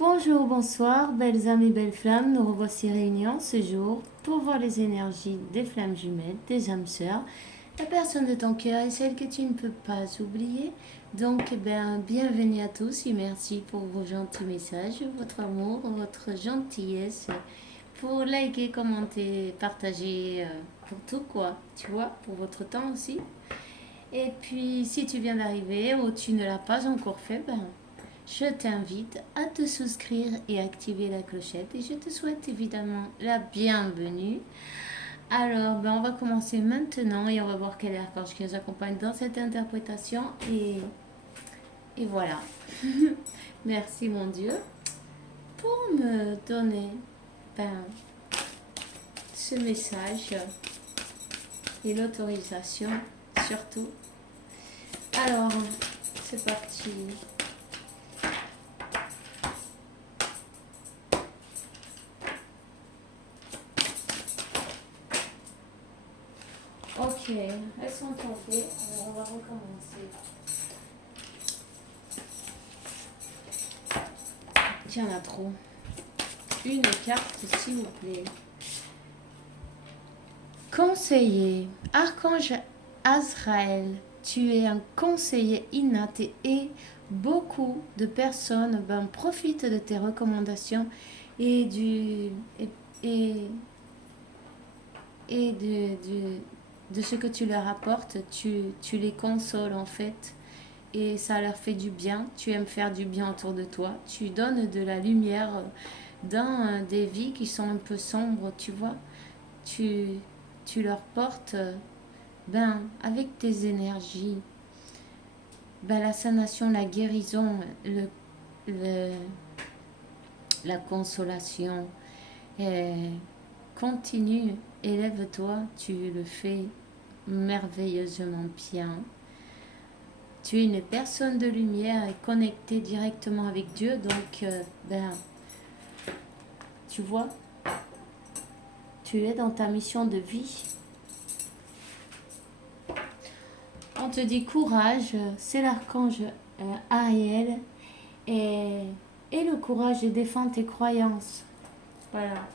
Bonjour, bonsoir, belles âmes et belles flammes, nous revoici réunis en ce jour pour voir les énergies des flammes jumelles, des âmes sœurs, la personne de ton cœur et celle que tu ne peux pas oublier. Donc, bienvenue à tous et merci pour vos gentils messages, votre amour, votre gentillesse, pour liker, commenter, partager, pour tout quoi, tu vois, pour votre temps aussi. Et puis, si tu viens d'arriver ou tu ne l'as pas encore fait, je t'invite à te souscrire et activer la clochette et je te souhaite évidemment la bienvenue. Alors, on va commencer maintenant et on va voir quel archange qui nous accompagne dans cette interprétation et voilà. Merci mon Dieu pour me donner ce message et l'autorisation surtout. Alors, c'est parti. Ok, elles sont tombées, alors on va recommencer. Tiens, il y en a trop. Une carte, s'il vous plaît. Conseiller, Archange Azraël, tu es un conseiller inné et beaucoup de personnes profitent de tes recommandations et et de ce que tu leur apportes. Tu les consoles en fait et ça leur fait du bien. Tu aimes faire du bien autour de toi. Tu donnes de la lumière dans des vies qui sont un peu sombres, tu vois. Tu, tu leur portes, avec tes énergies, la sanation, la guérison, le, la consolation. Et continue, élève-toi, tu le fais merveilleusement bien. Tu es une personne de lumière et connectée directement avec Dieu, donc tu vois, tu es dans ta mission de vie. On te dit courage, c'est l'archange Ariel et le courage de défendre tes croyances. Voilà.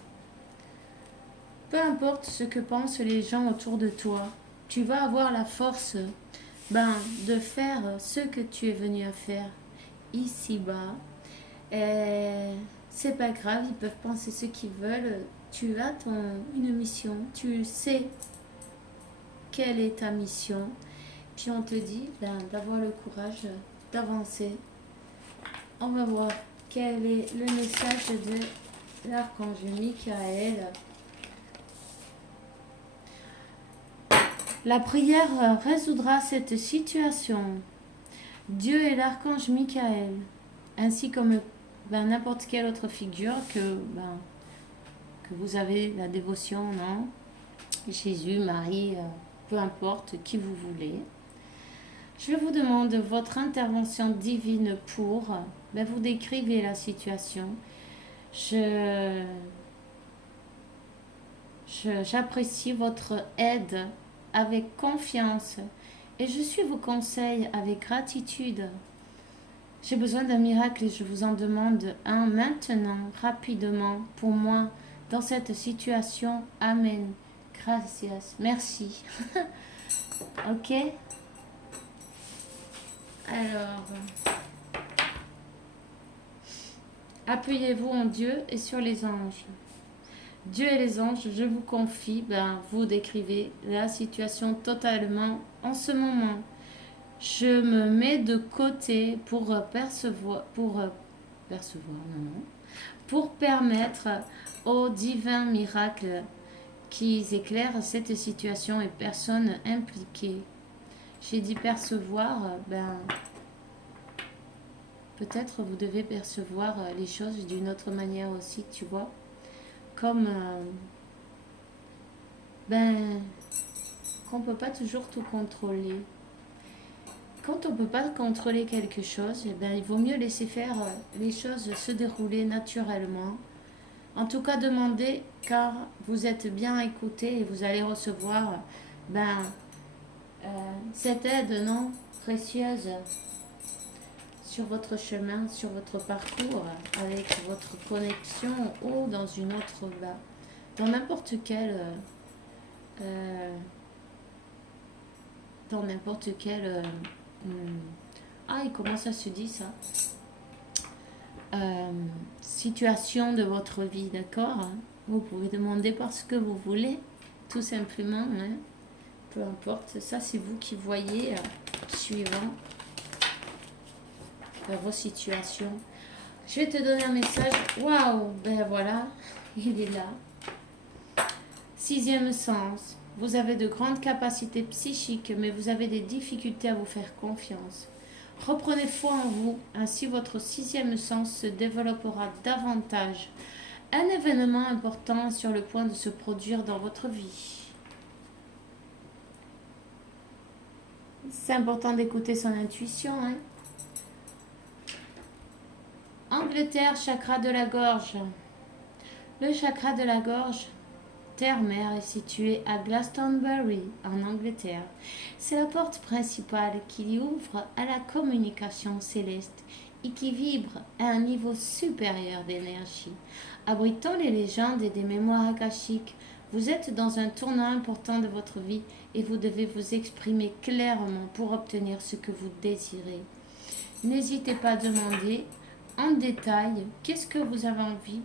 Peu importe ce que pensent les gens autour de toi, tu vas avoir la force de faire ce que tu es venu à faire ici-bas. C'est pas grave, ils peuvent penser ce qu'ils veulent. Tu as une mission, tu sais quelle est ta mission. Puis on te dit d'avoir le courage d'avancer. On va voir quel est le message de l'archange Michael. La prière résoudra cette situation. Dieu et l'archange Michael, ainsi comme n'importe quelle autre figure que vous avez la dévotion, non? Jésus, Marie, peu importe qui vous voulez. Je vous demande votre intervention divine pour, vous décrivez la situation. J'apprécie votre aide avec confiance et je suis vos conseils avec gratitude. J'ai besoin d'un miracle et je vous en demande un maintenant, rapidement, pour moi, dans cette situation. Amen. Gracias. Merci. Ok? Alors, appuyez-vous en Dieu et sur les anges. Dieu et les anges, je vous confie, vous décrivez la situation totalement en ce moment. Je me mets de côté pour pour permettre au divin miracle qui éclaire cette situation et personne impliquée. J'ai dit percevoir, peut-être vous devez percevoir les choses d'une autre manière aussi, tu vois. Comme qu'on ne peut pas toujours tout contrôler. Quand on ne peut pas contrôler quelque chose, il vaut mieux laisser faire les choses se dérouler naturellement. En tout cas, demandez car vous êtes bien écouté et vous allez recevoir cette aide non précieuse sur votre chemin, sur votre parcours, avec votre connexion haut dans une autre bas, dans n'importe quel, dans n'importe quel, ah, et comment ça se dit ça? Situation de votre vie, d'accord? Vous pouvez demander par ce que vous voulez, tout simplement, hein? Peu importe, ça c'est vous qui voyez, suivant vos situations. Je vais te donner un message. Waouh, ben voilà, il est là. Sixième sens. Vous avez de grandes capacités psychiques, mais vous avez des difficultés à vous faire confiance. Reprenez foi en vous, ainsi votre sixième sens se développera davantage. Un événement important est sur le point de se produire dans votre vie. C'est important d'écouter son intuition, hein? Angleterre, chakra de la gorge. Le chakra de la gorge, terre-mère, est situé à Glastonbury, en Angleterre. C'est la porte principale qui ouvre à la communication céleste et qui vibre à un niveau supérieur d'énergie. Abritant les légendes et des mémoires akashiques, vous êtes dans un tournant important de votre vie et vous devez vous exprimer clairement pour obtenir ce que vous désirez. N'hésitez pas à demander en détail qu'est-ce que vous avez envie.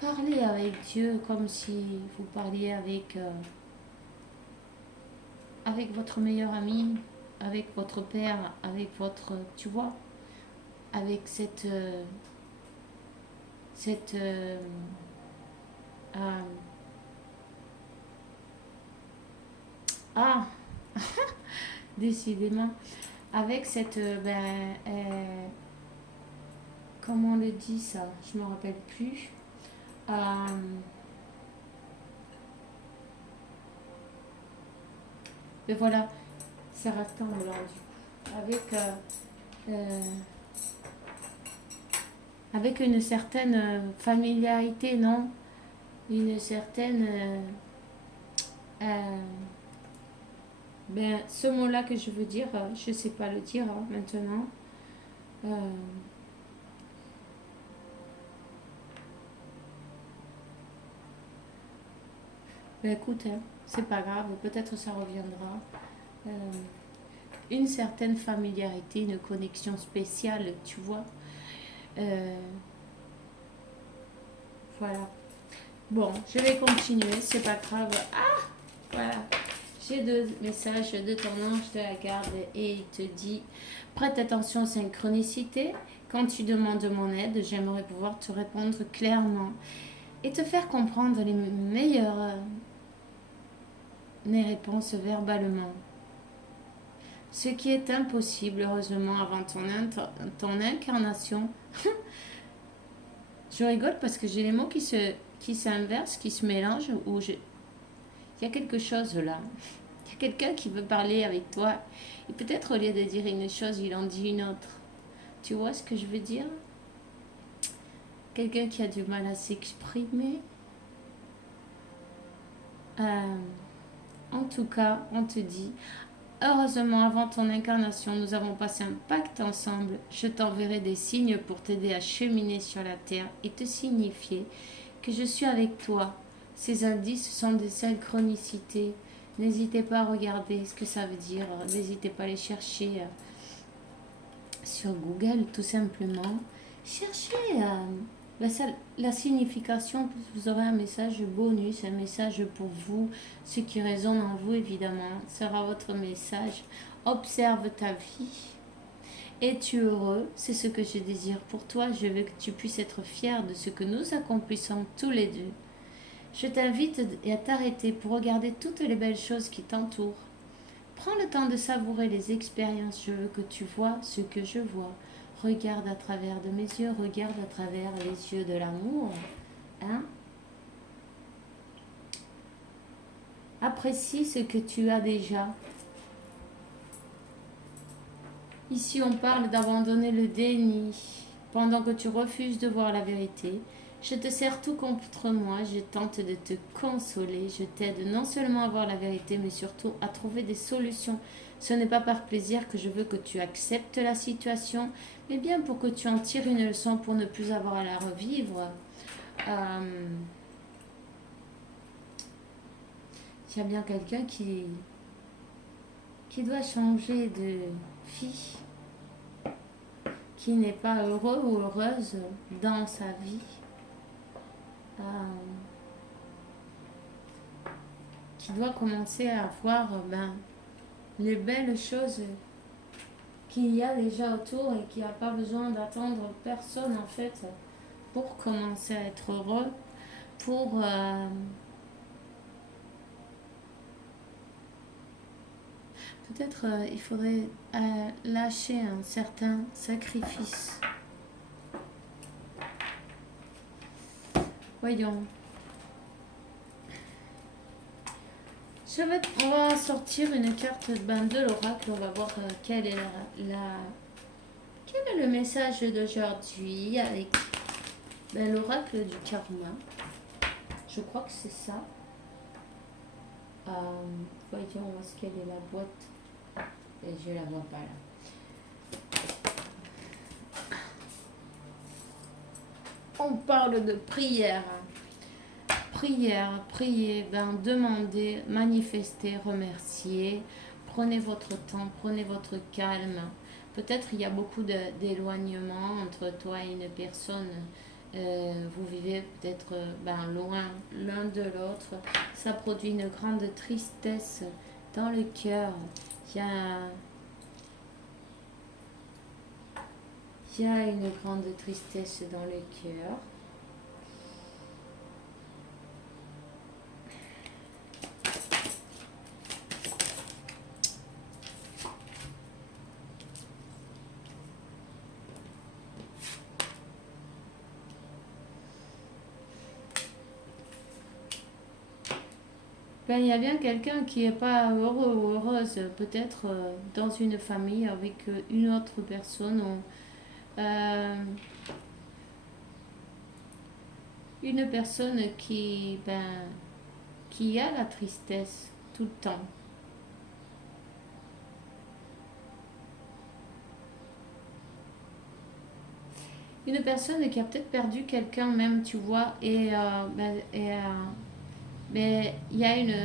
Parlez avec Dieu comme si vous parliez avec votre meilleur ami, avec votre père, avec votre, tu vois, avec ah, décidément, avec comment on le dit ça, je me rappelle plus. Mais voilà, c'est rassemblant du coup. Avec une certaine familiarité, non? Une certaine... ce mot-là que je veux dire, je ne sais pas le dire maintenant. Écoute, hein, c'est pas grave, peut-être ça reviendra. Une certaine familiarité, une connexion spéciale, tu vois. Voilà. Bon, je vais continuer, c'est pas grave. Ah, voilà. J'ai deux messages de ton ange de la garde et il te dit: prête attention aux synchronicités. Quand tu demandes mon aide, j'aimerais pouvoir te répondre clairement et te faire comprendre les meilleures réponses verbalement. Ce qui est impossible, heureusement, avant ton incarnation. Je rigole parce que j'ai les mots qui s'inversent, qui se mélangent, il y a quelque chose là. Il y a quelqu'un qui veut parler avec toi. Et peut-être au lieu de dire une chose, il en dit une autre. Tu vois ce que je veux dire? Quelqu'un qui a du mal à s'exprimer. En tout cas, on te dit: heureusement, avant ton incarnation, nous avons passé un pacte ensemble. Je t'enverrai des signes pour t'aider à cheminer sur la terre et te signifier que je suis avec toi. Ces indices sont des synchronicités. N'hésitez pas à regarder ce que ça veut dire. N'hésitez pas à les chercher sur Google, tout simplement. Cherchez la signification. Vous aurez un message bonus, un message pour vous. Ce qui résonne en vous, évidemment, sera votre message. Observe ta vie. Es-tu heureux? C'est ce que je désire pour toi. Je veux que tu puisses être fier de ce que nous accomplissons tous les deux. Je t'invite à t'arrêter pour regarder toutes les belles choses qui t'entourent. Prends le temps de savourer les expériences. Je veux que tu vois ce que je vois. Regarde à travers de mes yeux, regarde à travers les yeux de l'amour. Hein? Apprécie ce que tu as déjà. Ici, on parle d'abandonner le déni. Pendant que tu refuses de voir la vérité, je te serre tout contre moi, je tente de te consoler, je t'aide non seulement à voir la vérité, mais surtout à trouver des solutions Ce n'est pas par plaisir que je veux que tu acceptes la situation, mais bien pour que tu en tires une leçon pour ne plus avoir à la revivre. Euh, Il y a bien quelqu'un qui doit changer de fille, qui n'est pas heureux ou heureuse dans sa vie, euh, qui doit commencer à voir les belles choses qu'il y a déjà autour et qui n'a pas besoin d'attendre personne en fait pour commencer à être heureux, pour peut-être il faudrait lâcher un certain sacrifice. Voyons. On va sortir une carte de l'oracle. On va voir quel est quel est le message d'aujourd'hui avec l'oracle du karma. Je crois que c'est ça. Voyons où est-ce qu'elle est la boîte. Et je la vois pas là. On parle de prière. Prière, prier, demandez, manifestez, remerciez. Prenez votre temps, prenez votre calme. Peut-être il y a beaucoup d'éloignement entre toi et une personne. Vous vivez peut-être loin l'un de l'autre. Ça produit une grande tristesse dans le cœur. Il y a une grande tristesse dans le cœur. Il y a bien quelqu'un qui n'est pas heureux ou heureuse, peut-être dans une famille avec une autre personne. Une personne qui a la tristesse tout le temps. Une personne qui a peut-être perdu quelqu'un même, tu vois, mais il y a une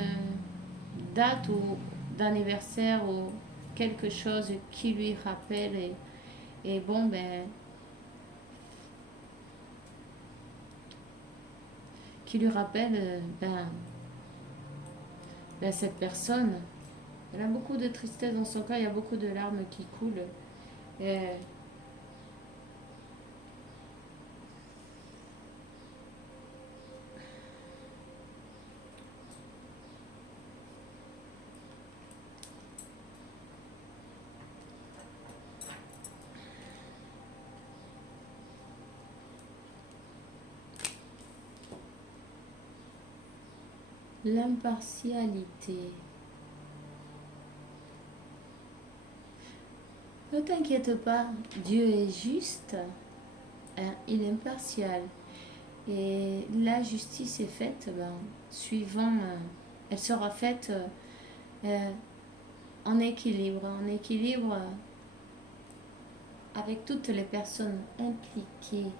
date d'anniversaire ou quelque chose qui lui rappelle et qui lui rappelle cette personne. Elle a beaucoup de tristesse dans son cœur, il y a beaucoup de larmes qui coulent. Et l'impartialité. Ne t'inquiète pas, Dieu est juste, hein, il est impartial. Et la justice est faite suivant, elle sera faite en équilibre avec toutes les personnes impliquées.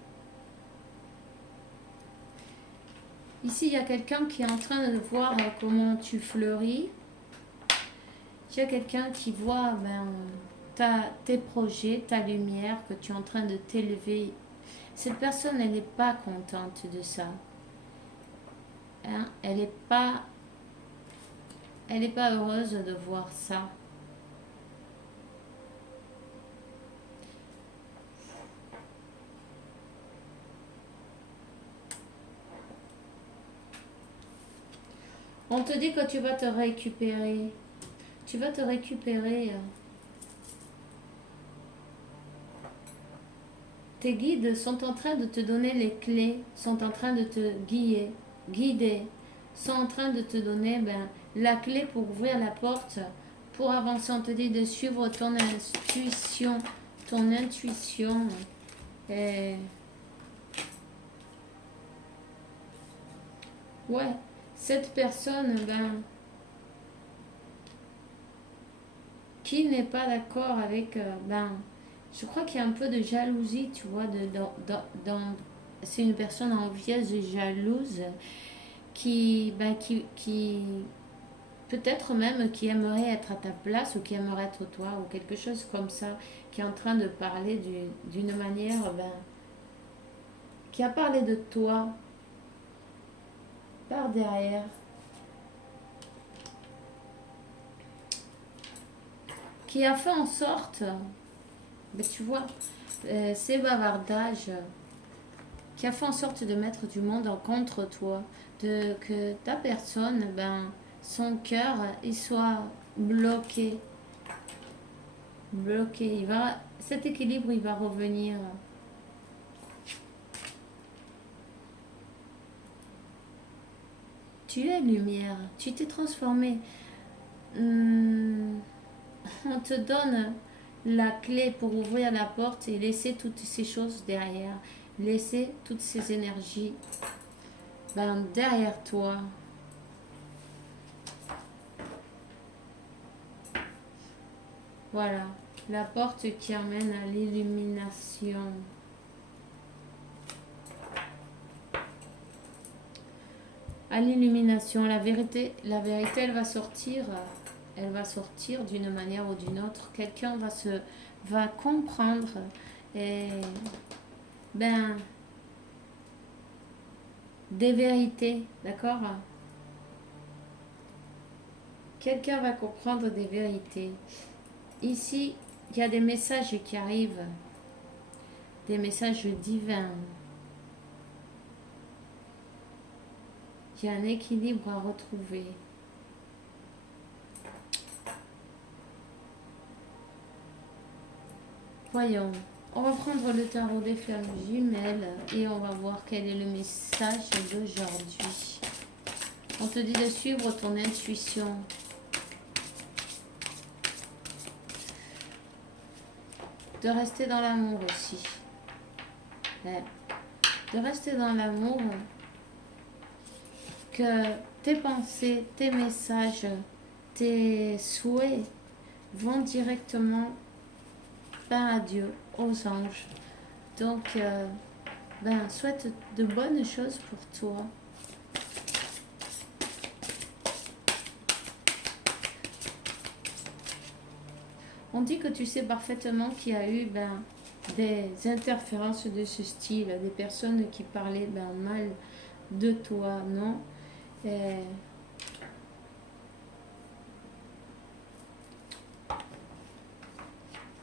Ici, il y a quelqu'un qui est en train de voir comment tu fleuris. Il y a quelqu'un qui voit tes projets, ta lumière, que tu es en train de t'élever. Cette personne, elle n'est pas contente de ça. Hein? Elle n'est pas heureuse de voir ça. On te dit que tu vas te récupérer. Tu vas te récupérer. Tes guides sont en train de te donner les clés, sont en train de te guider, sont en train de te donner la clé pour ouvrir la porte, pour avancer. On te dit de suivre ton intuition, Et ouais, cette personne, qui n'est pas d'accord avec, je crois qu'il y a un peu de jalousie, tu vois, c'est une personne envieuse et jalouse qui peut-être même qui aimerait être à ta place ou qui aimerait être toi ou quelque chose comme ça, qui est en train de parler d'une manière, qui a parlé de toi par derrière, qui a fait en sorte, tu vois, ces bavardages, qui a fait en sorte de mettre du monde en contre toi, que ta personne, son cœur, il soit bloqué, bloqué. Cet équilibre, il va revenir. Tu es lumière, tu t'es transformé. On te donne la clé pour ouvrir la porte et laisser toutes ces choses derrière. Laisser toutes ces énergies derrière toi. Voilà, la porte qui amène à l'illumination. À l'illumination, la vérité, elle va sortir. Elle va sortir d'une manière ou d'une autre. Quelqu'un va comprendre et des vérités, d'accord? Quelqu'un va comprendre des vérités. Ici, il y a des messages qui arrivent, des messages divins. Il y a un équilibre à retrouver. Voyons, on va prendre le tarot des flammes jumelles et on va voir quel est le message d'aujourd'hui. On te dit de suivre ton intuition. De rester dans l'amour aussi. De rester dans l'amour. Que tes pensées, tes messages, tes souhaits vont directement à Dieu, aux anges. Donc, souhaite de bonnes choses pour toi. On dit que tu sais parfaitement qu'il y a eu des interférences de ce style, des personnes qui parlaient mal de toi, non?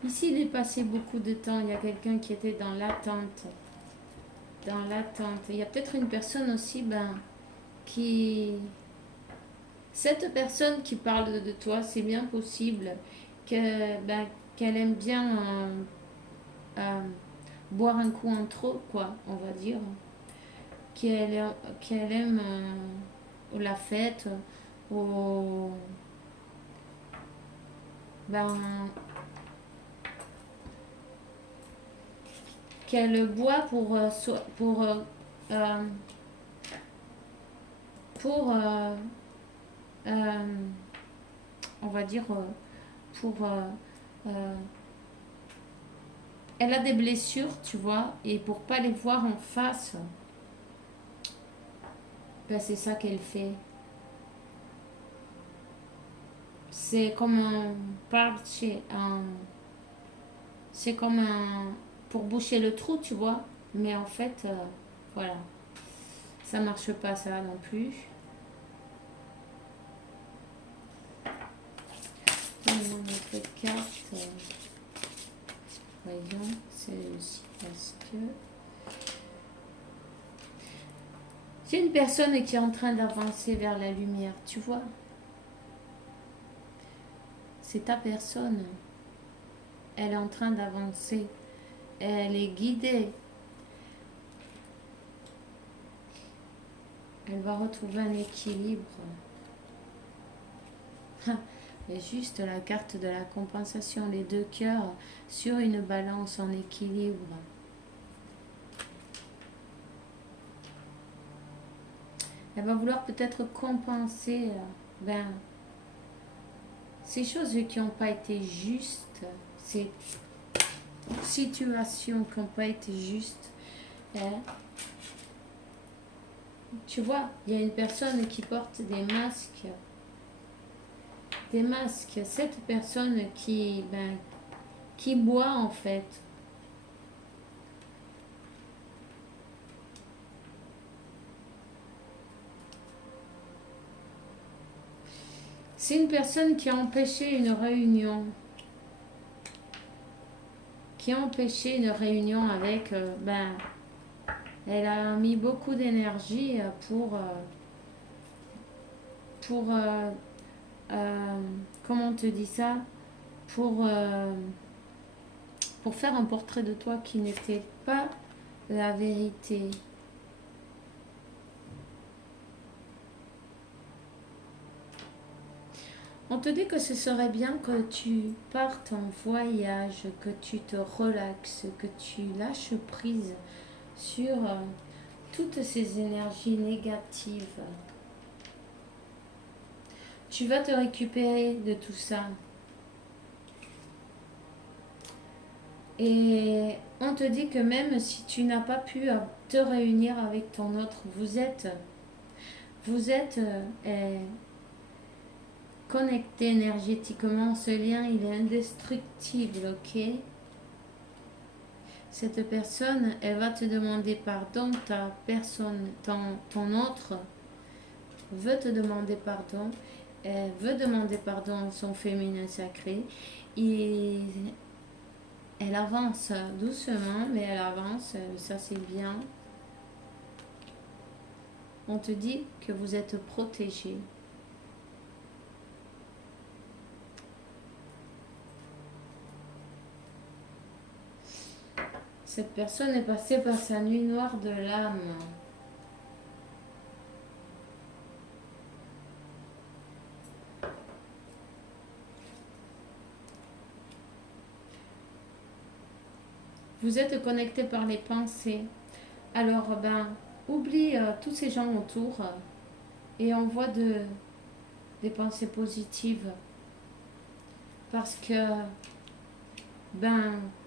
Ici, il est passé beaucoup de temps. Il y a quelqu'un qui était dans l'attente. Dans l'attente. Il y a peut-être une personne aussi, qui... Cette personne qui parle de toi, c'est bien possible qu'elle aime bien boire un coup en trop, quoi, on va dire. Qu'elle aime la fête, ou... qu'elle boit on va dire, elle a des blessures, tu vois, et pour pas les voir en face, c'est ça qu'elle fait. C'est comme un parche, c'est comme un pour boucher le trou, tu vois, mais en fait, voilà, ça marche pas ça non plus. Une autre carte. Voyons, c'est aussi parce que c'est une personne qui est en train d'avancer vers la lumière, tu vois. C'est ta personne. Elle est en train d'avancer. Elle est guidée. Elle va retrouver un équilibre. Et juste la carte de la compensation, les deux cœurs sur une balance en équilibre. Elle va vouloir peut-être compenser ces choses qui n'ont pas été justes, ces situations qui n'ont pas été justes, hein. Tu vois, il y a une personne qui porte des masques. Des masques. Cette personne qui boit en fait. C'est une personne qui a empêché une réunion. Qui a empêché une réunion avec... elle a mis beaucoup d'énergie comment on te dit ça, pour, euh, pour faire un portrait de toi qui n'était pas la vérité. On te dit que ce serait bien que tu partes en voyage, que tu te relaxes, que tu lâches prise sur toutes ces énergies négatives. Tu vas te récupérer de tout ça. Et on te dit que même si tu n'as pas pu te réunir avec ton autre, vous êtes connecté énergétiquement. Ce lien, il est indestructible, ok? Cette personne, elle va te demander pardon. Ta personne, ton autre veut te demander pardon. Elle veut demander pardon à son féminin sacré. Et elle avance doucement, mais elle avance. Ça, c'est bien. On te dit que vous êtes protégé. Cette personne est passée par sa nuit noire de l'âme. Vous êtes connecté par les pensées. Alors, oublie tous ces gens autour et envoie des pensées positives. Parce que,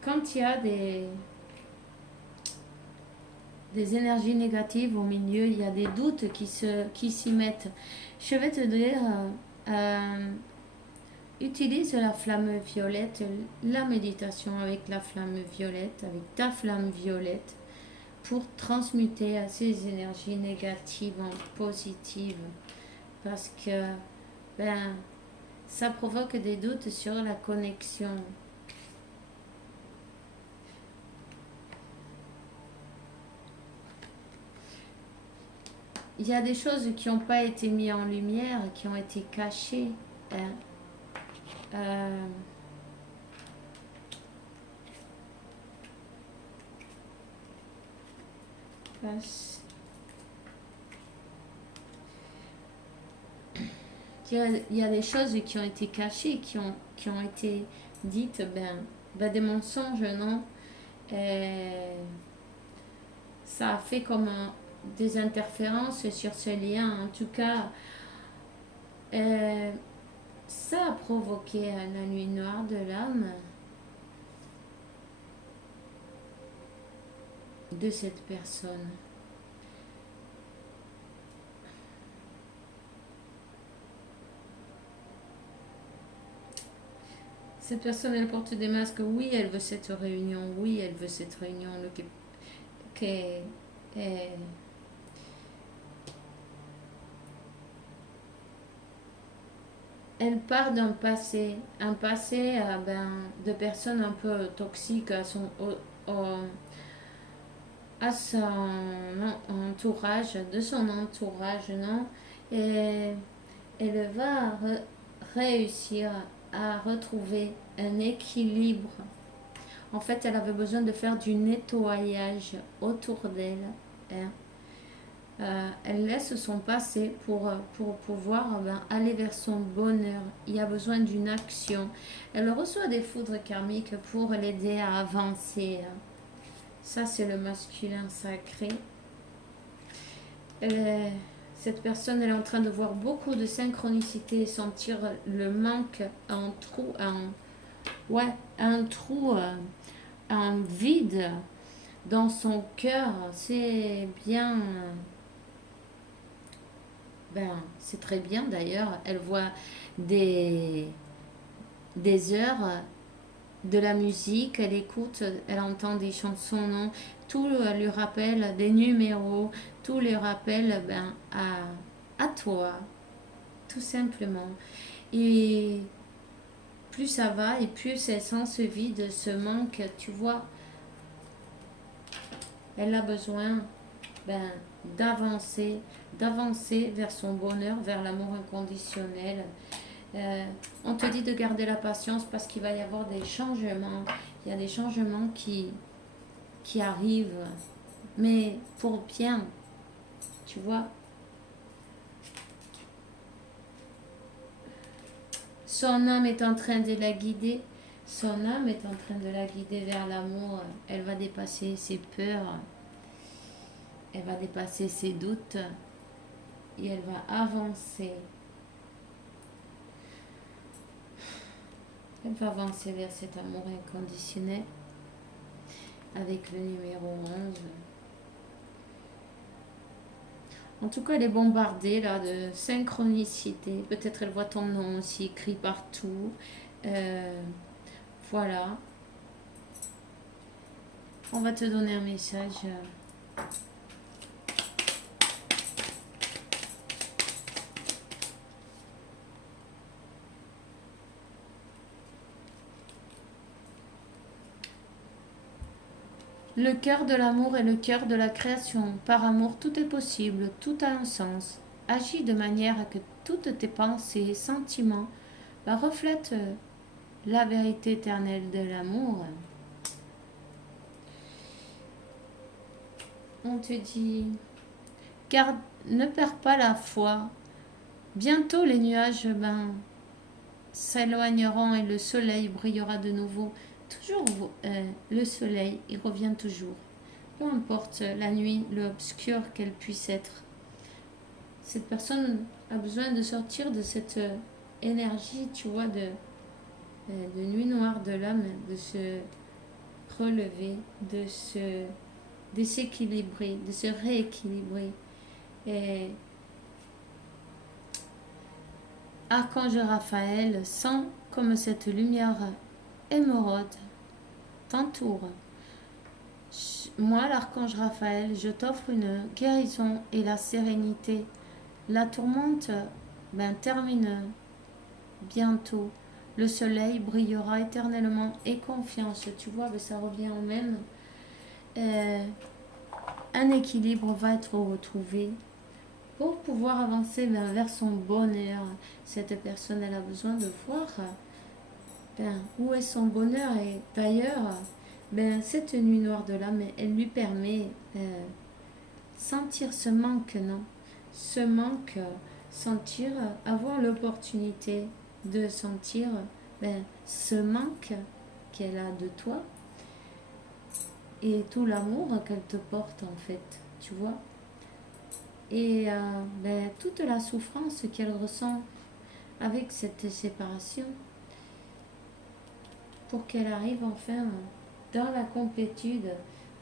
quand il y a des énergies négatives au milieu, il y a des doutes qui s'y mettent. Je vais te dire, utilise la flamme violette, la méditation avec la flamme violette, avec ta flamme violette, pour transmuter à ces énergies négatives en positives. Parce que, ça provoque des doutes sur la connexion. Il y a des choses qui n'ont pas été mises en lumière, qui ont été cachées. Il y a des choses qui ont été cachées, qui ont été dites, des mensonges, non? Ça a fait comme des interférences sur ce lien. En tout cas, ça a provoqué la nuit noire de l'âme de cette personne. Cette personne, elle porte des masques. Oui, elle veut cette réunion. Oui, elle veut cette réunion. Elle part d'un passé. Un passé de personnes un peu toxiques à son entourage, de son entourage, non? Et elle va réussir à retrouver un équilibre. En fait, elle avait besoin de faire du nettoyage autour d'elle. Elle laisse son passé pour pouvoir aller vers son bonheur. Il y a besoin d'une action. Elle reçoit des foudres karmiques pour l'aider à avancer. Ça, c'est le masculin sacré. Cette personne, elle est en train de voir beaucoup de synchronicité, sentir le manque, un trou, un vide dans son cœur. C'est bien, c'est très bien d'ailleurs. Elle voit des, des heures de la musique, elle écoute, elle entend des chansons, non? Tout lui rappelle des numéros, tout lui rappelle à toi, tout simplement. Et plus ça va et plus elle sent ce vide, ce manque, tu vois, elle a besoin ben, d'avancer, d'avancer vers son bonheur, vers l'amour inconditionnel. Euh, on te dit de garder la patience parce qu'il va y avoir des changements. Il y a des changements qui arrivent, mais pour bien, tu vois. Son âme est en train de la guider. Son âme est en train de la guider vers l'amour. Elle va dépasser ses peurs. Elle va dépasser ses doutes. Et elle va avancer. Elle va avancer vers cet amour inconditionnel avec le numéro 11. En tout cas, elle est bombardée là de synchronicité. Peut-être elle voit ton nom aussi écrit partout. Voilà. On va te donner un message. Le cœur de l'amour est le cœur de la création. Par amour, tout est possible, tout a un sens. Agis de manière à que toutes tes pensées et sentiments reflètent la vérité éternelle de l'amour. On te dit, car ne perds pas la foi. Bientôt les nuages s'éloigneront et le soleil brillera de nouveau. Toujours le soleil, il revient toujours. Peu importe la nuit, l'obscur qu'elle puisse être. Cette personne a besoin de sortir de cette énergie, tu vois, de nuit noire de l'âme, de se relever, de s'équilibrer, de se rééquilibrer. Et Archange Raphaël sent comme cette lumière émeraude t'entoure. Moi, l'archange Raphaël, je t'offre une guérison et la sérénité. La tourmente termine bientôt. Le soleil brillera éternellement et confiance. Tu vois, ça revient au même. Un équilibre va être retrouvé pour pouvoir avancer vers son bonheur. Cette personne, elle a besoin de voir où est son bonheur. Et d'ailleurs, cette nuit noire de l'âme, elle lui permet sentir ce manque, non? Ce manque, sentir, avoir l'opportunité de sentir ce manque qu'elle a de toi et tout l'amour qu'elle te porte en fait, tu vois. Et toute la souffrance qu'elle ressent avec cette séparation pour qu'elle arrive enfin dans la complétude,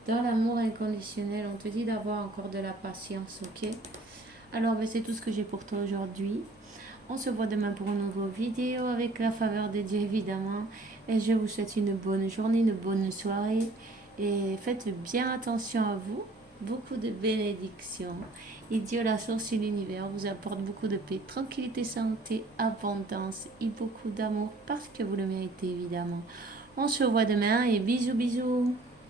dans l'amour inconditionnel. On te dit d'avoir encore de la patience, ok? Alors, c'est tout ce que j'ai pour toi aujourd'hui. On se voit demain pour une nouvelle vidéo avec la faveur de Dieu, évidemment. Et je vous souhaite une bonne journée, une bonne soirée. Et faites bien attention à vous. Beaucoup de bénédictions. Et Dieu, la source et l'univers, vous apporte beaucoup de paix, tranquillité, santé, abondance et beaucoup d'amour parce que vous le méritez, évidemment. On se voit demain et bisous, bisous.